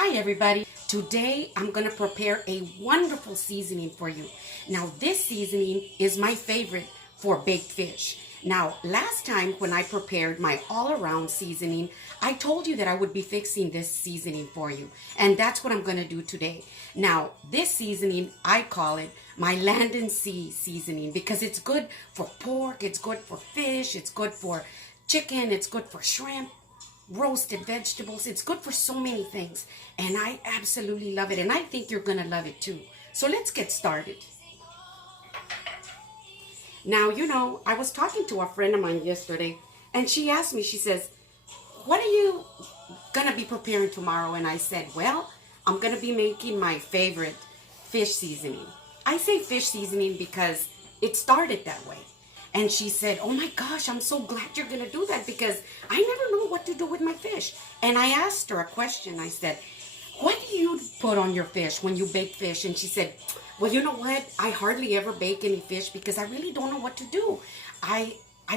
Hi everybody. Today I'm going to prepare a wonderful seasoning for you. Now this seasoning is my favorite for baked fish. Now last time when I prepared my all-around seasoning, I told you that I would be fixing this seasoning for you. And that's what I'm going to do today. Now this seasoning, I call it my land and sea seasoning because it's good for pork, it's good for fish, it's good for chicken, it's good for shrimp, roasted vegetables. It's good for so many things, and I absolutely love it, and I think you're gonna love it too. So let's get started. Now, I was talking to a friend of mine yesterday, and she asked me, she says, what are you gonna be preparing tomorrow? And I said, well, I'm gonna be making my favorite fish seasoning. I say fish seasoning because it started that way. And she said, oh my gosh, I'm so glad you're going to do that because I never know what to do with my fish. And I asked her a question. I said, what do you put on your fish when you bake fish? And she said, well, you know what? I hardly ever bake any fish because I really don't know what to do. I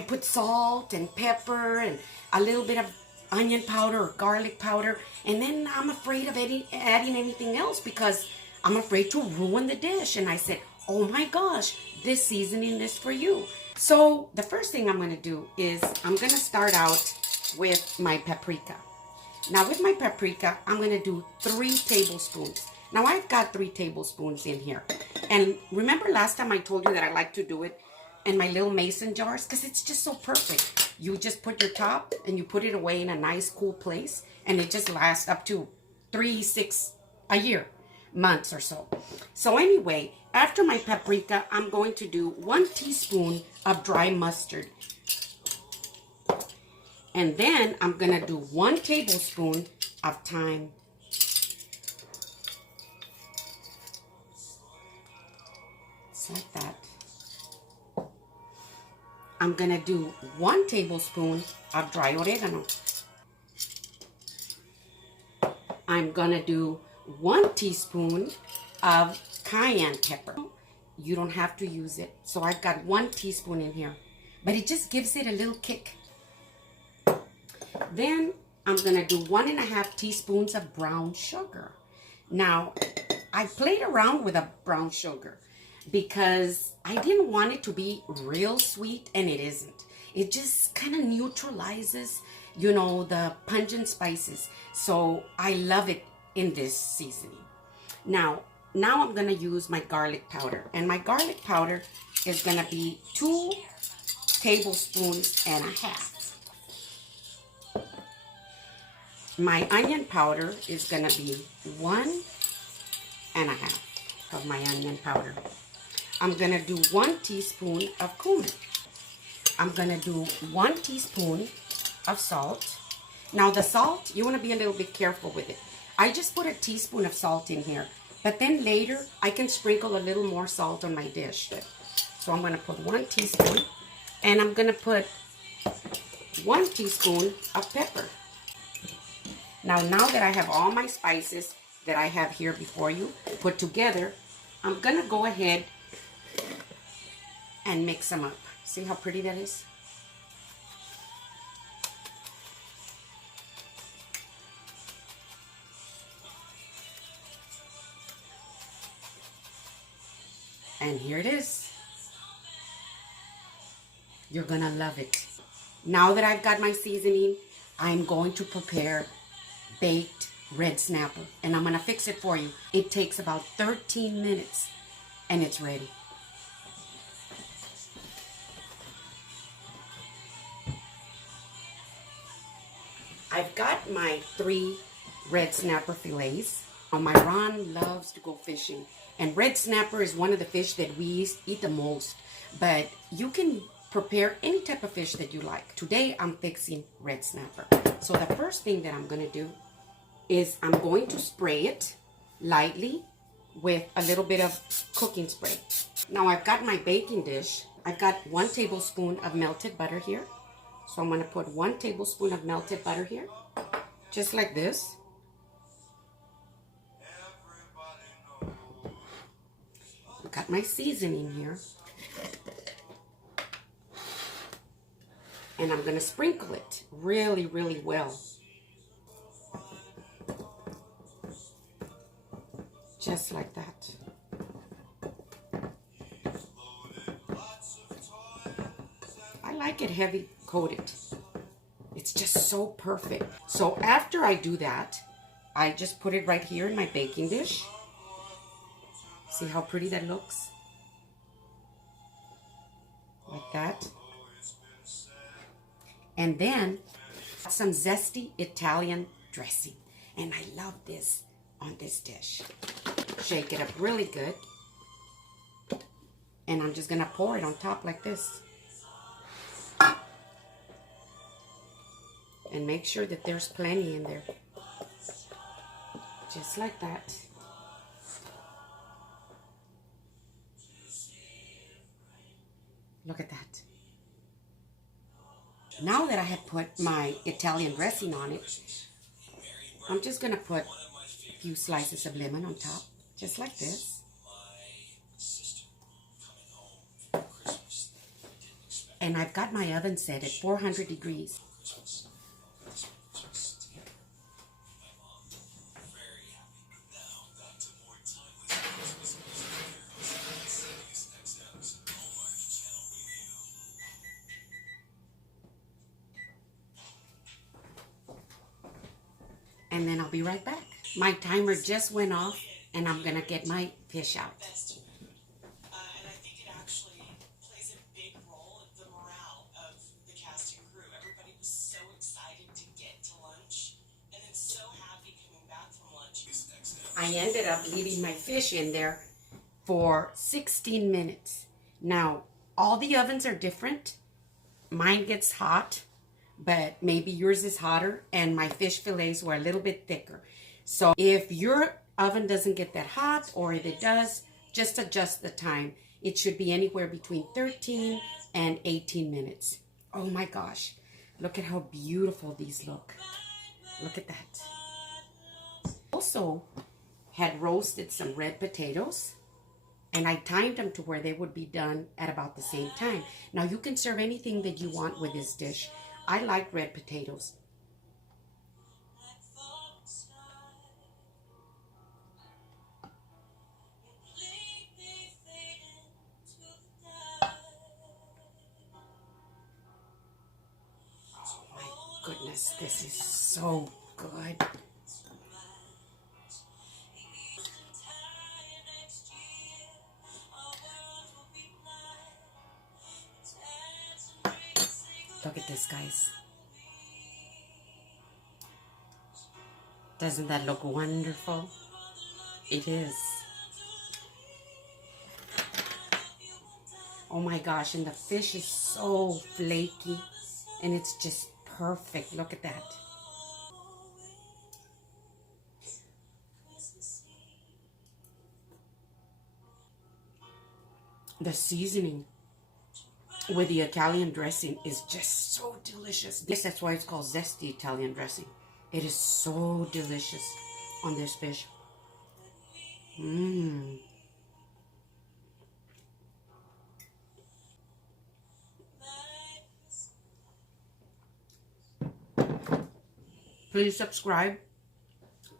put salt and pepper and a little bit of onion powder or garlic powder. And then I'm afraid of adding anything else because I'm afraid to ruin the dish. And I said, oh my gosh, this seasoning is for you. So the first thing I'm going to do is I'm going to start out with my paprika. Now with my paprika, I'm going to do 3 tablespoons. Now I've got 3 tablespoons in here. And remember last time I told you that I like to do it in my little mason jars because it's just so perfect. You just put your top and you put it away in a nice cool place and it just lasts up to 6 a year. Months or so. So anyway, after my paprika, I'm going to do 1 teaspoon of dry mustard. And then I'm going to do 1 tablespoon of thyme. Just like that. I'm going to do 1 tablespoon of dry oregano. I'm going to do 1 teaspoon of cayenne pepper. You don't have to use it. So I've got 1 teaspoon in here. But it just gives it a little kick. Then I'm going to do 1.5 teaspoons of brown sugar. Now, I played around with a brown sugar because I didn't want it to be real sweet, and it isn't. It just kind of neutralizes, the pungent spices. So I love it in this seasoning. Now I'm going to use my garlic powder, and my garlic powder is going to be 2 tablespoons and a half. My onion powder is going to be 1.5 of my onion powder. I'm going to do 1 teaspoon of cumin. I'm going to do 1 teaspoon of salt. Now the salt, you want to be a little bit careful with it. I just put a teaspoon of salt in here, but then later I can sprinkle a little more salt on my dish. So I'm going to put 1 teaspoon, and I'm going to put 1 teaspoon of pepper. Now that I have all my spices that I have here before you put together, I'm going to go ahead and mix them up. See how pretty that is? And here it is. You're gonna love it. Now that I've got my seasoning, I'm going to prepare baked red snapper. And I'm gonna fix it for you. It takes about 13 minutes and it's ready. I've got my 3 red snapper fillets. My Ron loves to go fishing, and red snapper is one of the fish that we eat the most, but you can prepare any type of fish that you like. Today I'm fixing red snapper. So the first thing that I'm going to do is I'm going to spray it lightly with a little bit of cooking spray. Now I've got my baking dish. I've got 1 tablespoon of melted butter here. So I'm going to put 1 tablespoon of melted butter here, just like this. I've got my seasoning here. And I'm going to sprinkle it really, really well. Just like that. I like it heavy coated. It's just so perfect. So after I do that, I just put it right here in my baking dish. See how pretty that looks? Like that. And then some zesty Italian dressing. And I love this on this dish. Shake it up really good. And I'm just gonna pour it on top like this. And make sure that there's plenty in there. Just like that. Look at that. Now that I have put my Italian dressing on it, I'm just going to put a few slices of lemon on top. Just like this. And I've got my oven set at 400 degrees. And then I'll be right back. My timer just went off, and I'm gonna get my fish out. And I think it actually plays a big role in the morale of the cast and crew. Everybody was so excited to get to lunch, and then so happy coming back from lunch. I ended up leaving my fish in there for 16 minutes. Now, all the ovens are different. Mine gets hot, but maybe yours is hotter, and my fish fillets were a little bit thicker. So if your oven doesn't get that hot, or if it does, just adjust the time. It should be anywhere between 13 and 18 minutes. Oh my gosh, look at how beautiful these look. Look at that. Also had roasted some red potatoes, and I timed them to where they would be done at about the same time. Now you can serve anything that you want with this dish. I like red potatoes. Oh my goodness, this is so good. Look at this, guys. Doesn't that look wonderful? It is. Oh my gosh, and the fish is so flaky, and it's just perfect. Look at that. The seasoning with the Italian dressing is just so delicious. That's why it's called zesty Italian dressing. It is so delicious on this fish. Please subscribe.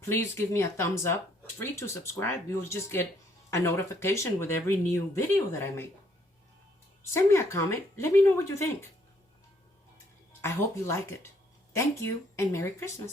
Please give me a thumbs up. It's free to subscribe. You'll just get a notification with every new video that I make. Send me a comment. Let me know what you think. I hope you like it. Thank you, and Merry Christmas.